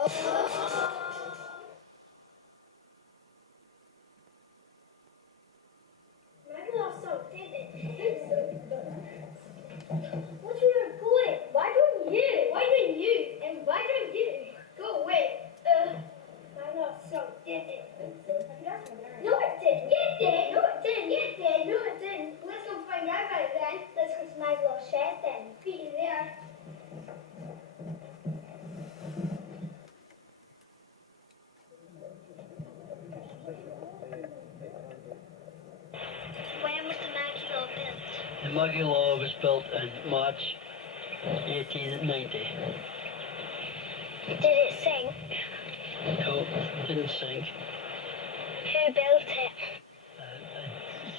Maggie Law so did it. What are you going? Why don't you? Why don't you? And why don't you? Go away. Maggie Law so did it. No, it didn't. You did. No, it didn't. You did. No, it didn't. Let's go find out about it then. Let's go to Maggie Law's shed then. Beat you there. When was the Maggie Law built? The Maggie Law was built in March 1890. Did it sink? No, it didn't sink. Who built it?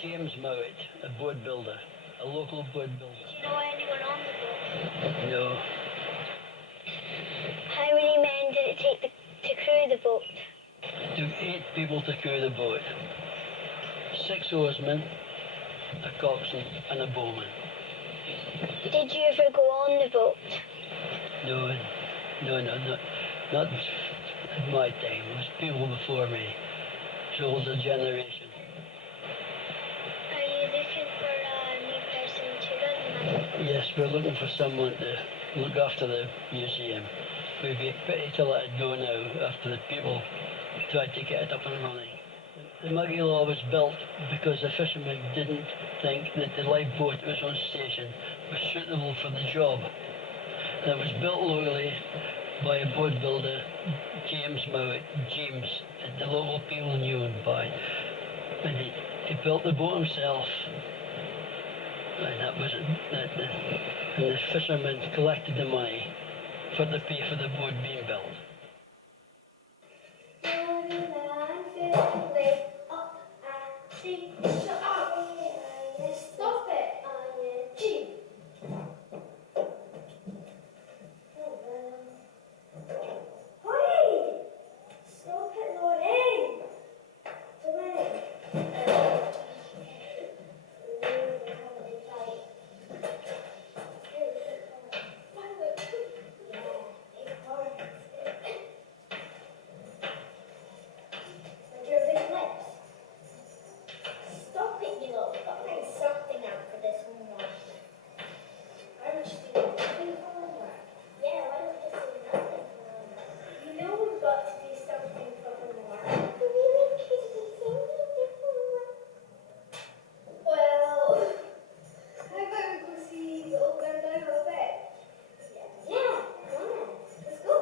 James Mowat, a boat builder, a local boat builder. Do you know anyone on the boat? No, How many men did it take to crew the boat? it took 8 people to crew the boat. 6 oarsmen, a coxswain and a bowman. Did you ever go on the boat? No, not at my time. It was people before me. It's older generation. Are you looking for a new person to run the Maggie? Yes, we're looking for someone to look after the museum. We'd be pity to let it go now after the people tried to get it up and running. The Maggie Law was built because the fishermen didn't think that the lifeboat that was on station was suitable for the job. And it was built locally by a boat builder, James Mowat, James, that the local people knew him by. And he built the boat himself. And that was it. And the fishermen collected the money for the pay for the boat being built. Stop it! Hurry! Stop it, Lorraine! Stop it, you lot. We've got to find something out for this homework. Why don't you do nothing for homework? Yeah, why don't we just do nothing for homework? You know we've got to do something for homework. Really, kids, do something for homework? Well, how about we go see the old man down our bed? Yeah, come on. Let's go.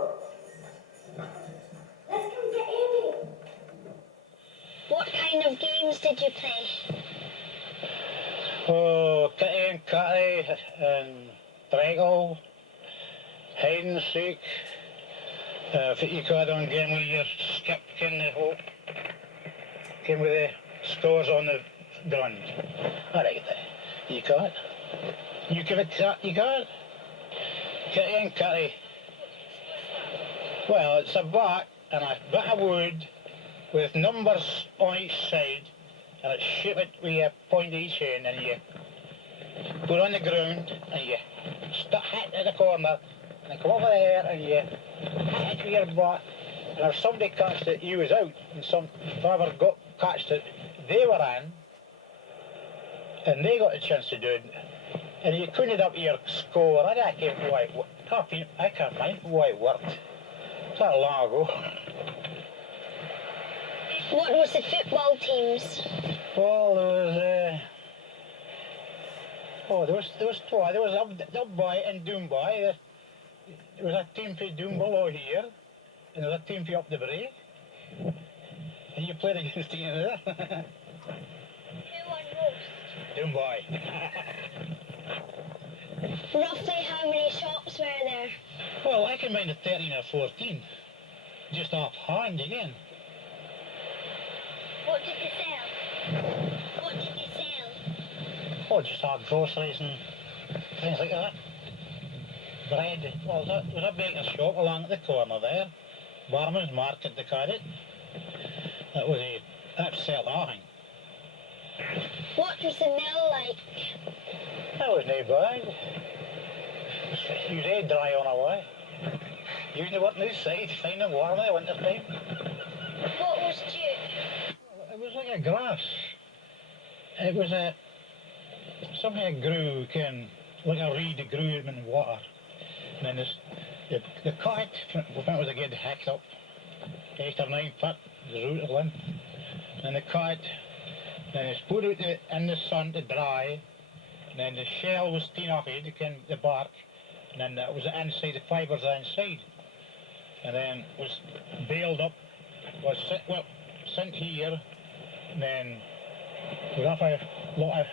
Let's come get Amy. What kind of games did you play? Oh, kitty and catty and Draggle, hide and seek. If you got on game with your skip in the hole, came with the scores on the gun. I like that. You got? You give it that, you got? Kitty and catty. Well, it's a bat and a bit of wood with numbers on each side, and it's shaped with a point each end, and you put it on the ground, and you hit at the corner, and then come over there, and you hit it with your bat, and if somebody catched it, you was out, and if whoever catched it, they were in, and they got a chance to do it, and you counted up your score. I can't find why it worked. It's not long ago. What was the football teams? Well, there was two. There was Upby and Doomby. There was a team for Doom below here, and there was a team for up the Bray. And you played against each other. Who won most? Doomby. Roughly how many shops were there? Well, I can mind 13 or 14. Just offhand again. What did you sell? What did you sell? Oh, just our groceries and things like that. Bread. Well, there was a baking shop along at the corner there. Barman's Market, they called it. That sold nothing. What was the mill like? That was no bad. You was dry on a way. Using the working outside, finding warm in the winter time. What was jute? It was like a grass. It was something that grew, like a reed that grew in the water. And then the cut, when it was a good hacked up, 8 or 9 foot, the root of length. And the cut, then it's put out in the sun to dry. And then the shell was taken off it, the bark. And then that was the inside, the fibres are inside. And then was baled up, was sent here. And then we got a lot of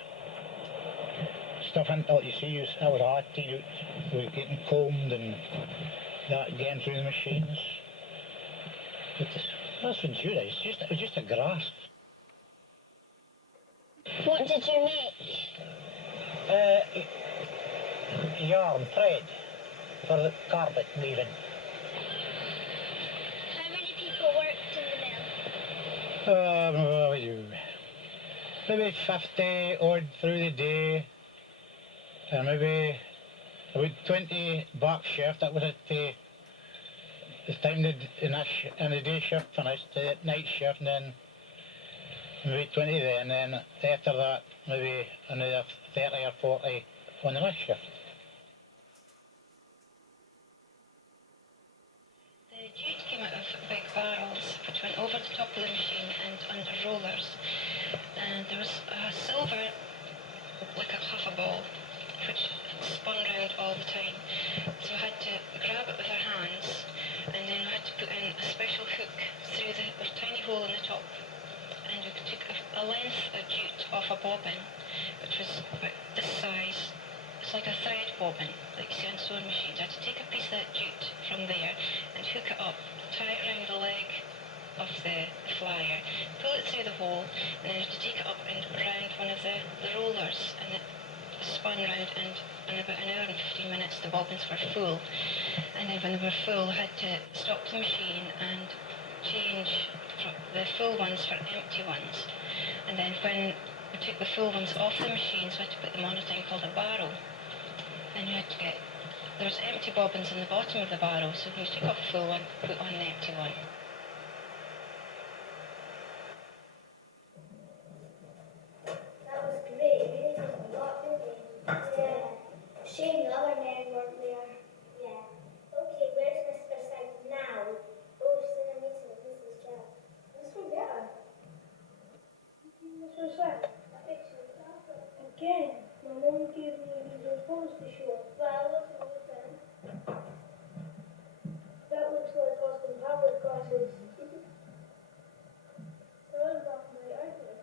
stuff into it, you see, it was hard to out. We were getting combed and that getting through the machines. But that's what jute is, it was just a grass. What did you make? Yarn, thread, for the carpet weaving. How many people worked in the mill? Maybe 50 odd through the day, and maybe about 20 back shift. That was at the time and the day shift finished, the night shift, and then maybe 20 there, and then after that maybe another 30 or 40 on the next shift. The jute came out of big barrels which went over the top of the machine and under rollers, and there was a silver, like a half a ball, which spun round all the time. So we had to grab it with our hands, and then we had to put in a special hook through the tiny hole in the top, and we took a length of jute off a bobbin, which was about this size. It's like a thread bobbin, like you see on sewing machines. I had to take a piece of that jute from there and hook it up, tie it around the leg of the flyer, pull it through the hole, and then I had to take it up and round one of the rollers, and it spun round, and in about an hour and 15 minutes the bobbins were full. And then when they were full, I had to stop the machine and change the full ones for empty ones. And then when we took the full ones off the machines, we had to put them on a thing called a barrel. And you had to there was empty bobbins in the bottom of the barrel, so when you took off the full one, put on the empty one. That was great. We did a lot, didn't we? Yeah. Shame the other men weren't there. Yeah. Okay, where's Mr. South now? Oh, she's in a meeting with Mrs. Joe. Let's go get her. Mr. South? I think she's again. My mum gave me these reports to show. Well, what's it with them? That looks like Austin Powers glasses. They're black and white, aren't they?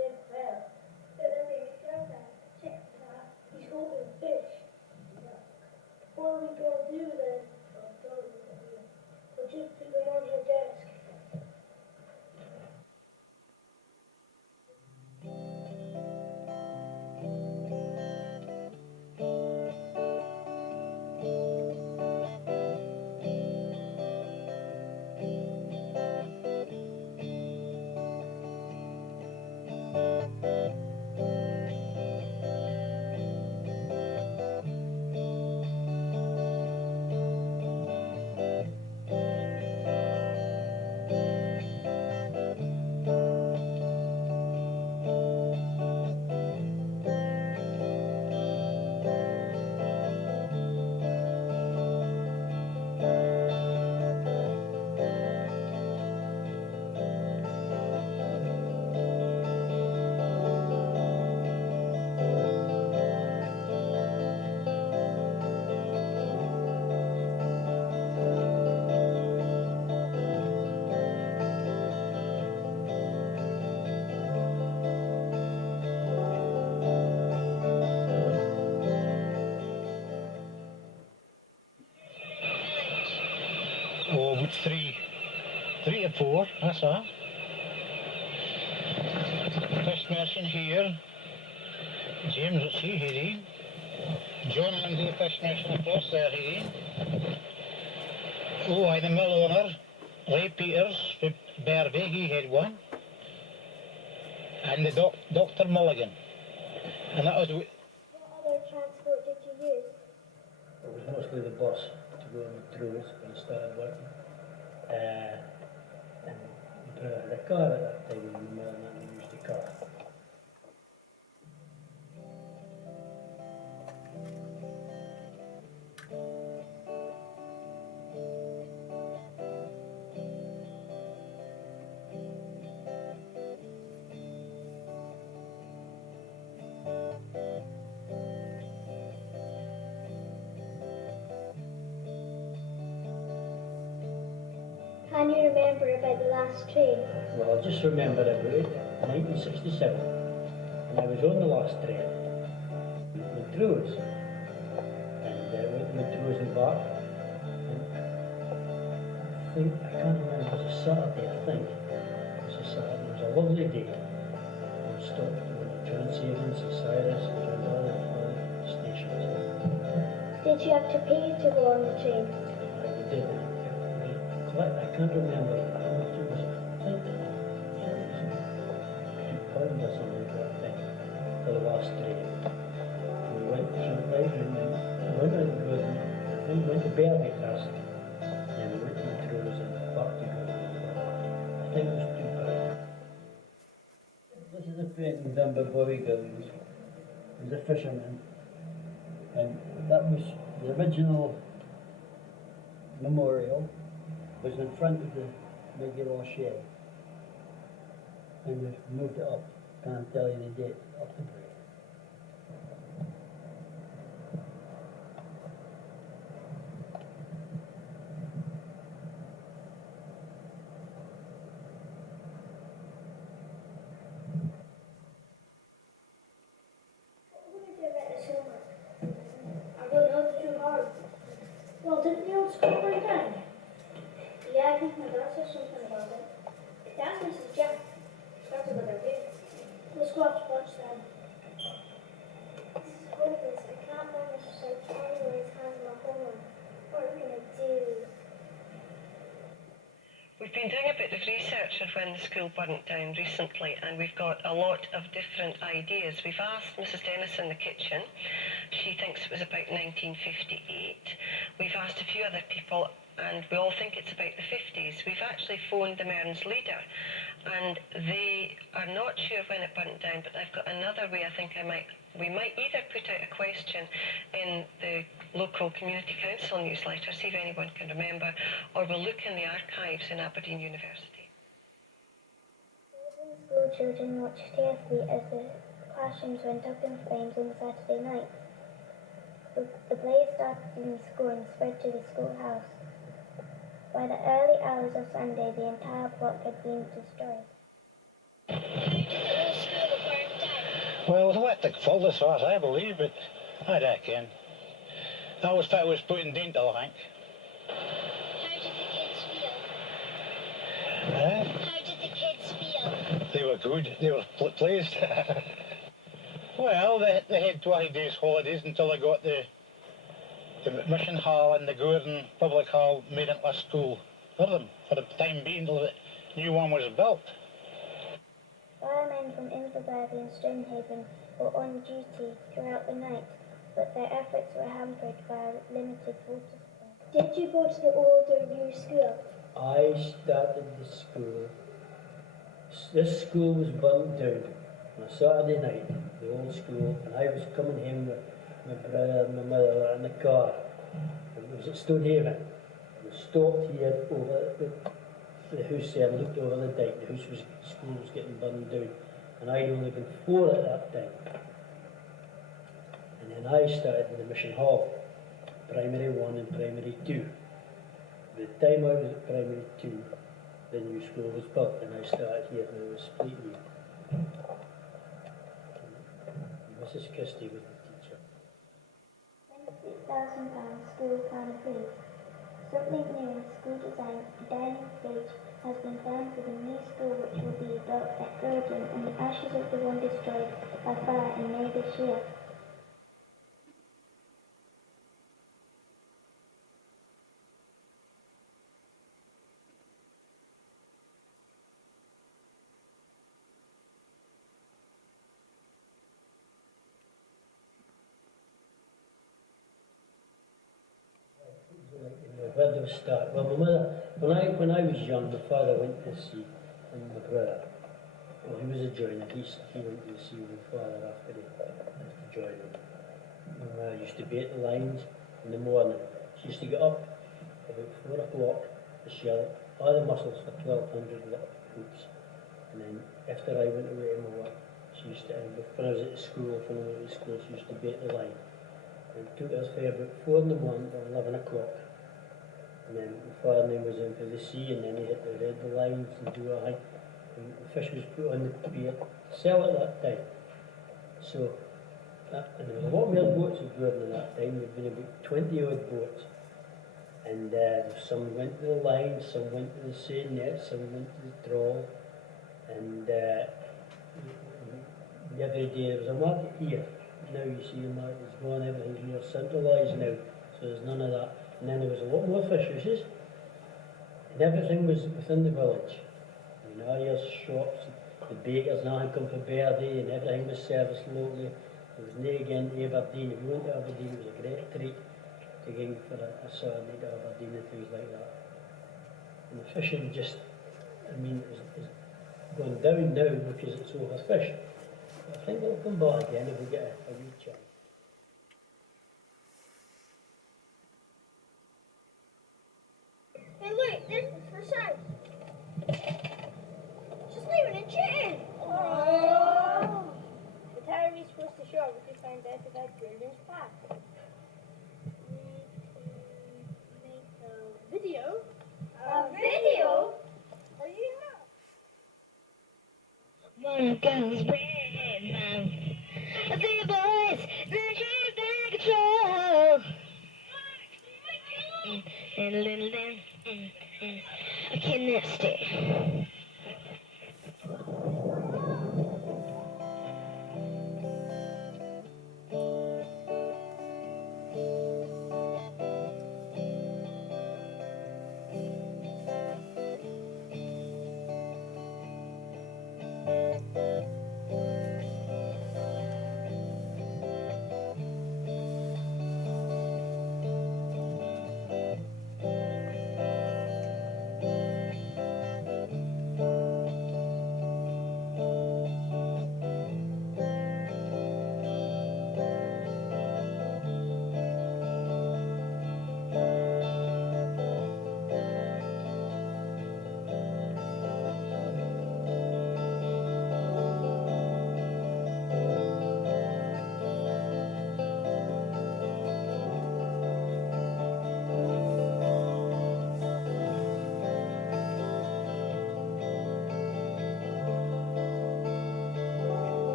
They're well. They're the baby girlfriend. Check that. He's holding fish. Yeah. What are we gonna do then? We'll just put them on her desk. Oh, about 3 to 4, that's all. Fish merchant here. James, what's he heading? John Lindsay, fish merchant across there heading. Oh, the mill owner, Ray Peters, from Berwick, he had one. And the Dr. Mulligan. And that was... What other transport did you use? It was mostly the bus to ago in the Trues when I started working. And we had a car at that time, and my mother and I used the car. Can you remember about the last train? Well, I just remember about 1967, and I was on the last train with Trues, and went with Trues and back. And I can't remember, it was a Saturday, I think. It was a Saturday, it was a lovely day. We stopped at John Savings and Cyrus and John other stations. Did you have to pay to go on the train? We did. I can't remember how much it was. I think it was £2 or something like that thing for the last train. We went right and we went out to Gourdon. I think we went to Berwick first, then we went to the Trues and back to Gourdon. I think it was £2. This is a painting done by Bobby Gillings. He was a fisherman, and that was the original memorial. Was in front of the Maggie Law shed, and we've moved it up. Can't tell you the date, up the break. What did you do about this homework? I don't know, it's too hard. Well, didn't the old school burn down? Yeah, I think my dad said something about it. That's Mrs. Jack. That's a good idea. Let's go after lunch then. This is hopeless. I can't find Mr. Sykes anywhere his hands on my homework. What are we going to do? We've been doing a bit of research of when the school burnt down recently, and we've got a lot of different ideas. We've asked Mrs. Dennis in the kitchen. She thinks it was about 1958. We've asked a few other people, and we all think it's about the 50s. We've actually phoned the Mearns leader, and they are not sure when it burnt down, but I've got another way I think we might either put out a question in the local community council newsletter, see if anyone can remember, or we'll look in the archives in Aberdeen University. School children watched carefully as the classrooms went up in flames on Saturday night. The blaze started in the school and spread to the schoolhouse. By the early hours of Sunday, the entire block had been destroyed. How did the whole school burn down? Well, the electric fault as far as I believe, but I reckon. That was what was put in dental, I think. How did the kids feel? How did the kids feel? They were good. They were pleased. Well, they had 20 days holidays until they got the mission hall and the Gourdon public hall made into a school for them, for the time being till the new one was built. Firemen from Inverbervie and Stonehaven were on duty throughout the night, but their efforts were hampered by limited water supply. Did you go to the older new school? I started the school. This school was burnt down on a Saturday night, the old school, and I was coming home with my brother and my mother in the car. It was at Stonehaven. We stopped here over the house there and looked over the dyke. The school was getting burned down, and I'd only been 4 at that time. And then I started in the mission hall, primary 1 and primary 2. By the time I was at primary 2, the new school was built, and I started here and I was completely. Mrs. Christie was the teacher. £26,000 school plan approved. Something new in school design, a dining stage, has been planned for the new school which will be built at Gourdon in the ashes of the one destroyed by fire in May this year. like, where do we start? Well, my mother, when I was young, my father went to sea, and my brother, well, he was a joiner. He went to sea with my father after the joining. My mother used to be at the lines in the morning. She used to get up about 4 o'clock to shell all the mussels for 1,200 little hoops. And then after I went away to my work, she used to, when I was at school, she used to be at the line. And it took us for about 4 in the morning till 11 o'clock. And then my father then was in for the sea, and then he had to read the lines and do all that. And the fish was put on the pier to sell at that time. So, and there was a lot more boats at Gourdon at that time. There had been about 20 odd boats. And some went to the line, some went to the seine net, some went to the trawl. And every day there was a market here. Now you see the market's gone, everything's more centralised now, so there's none of that. And then there was a lot more fisheries, and everything was within the village. You know, all your shops, the bakers now had come for Birdie, and everything was serviced locally. There was no again to Aberdeen. If you went to Aberdeen, it was a great treat to go for a Saturday to Aberdeen and things like that. And the fishing just, I mean, is going down now because it's overfished. I think it'll come back again if we get a wee chance. Hey, look, this is for sale. She's leaving a chicken. Oh. But how are we supposed to show we can find out about Gourdon's path? Make a video. A video? Are you not? One goes red mouth. I see the boys, the kids take control. And a little down, I cannot stay.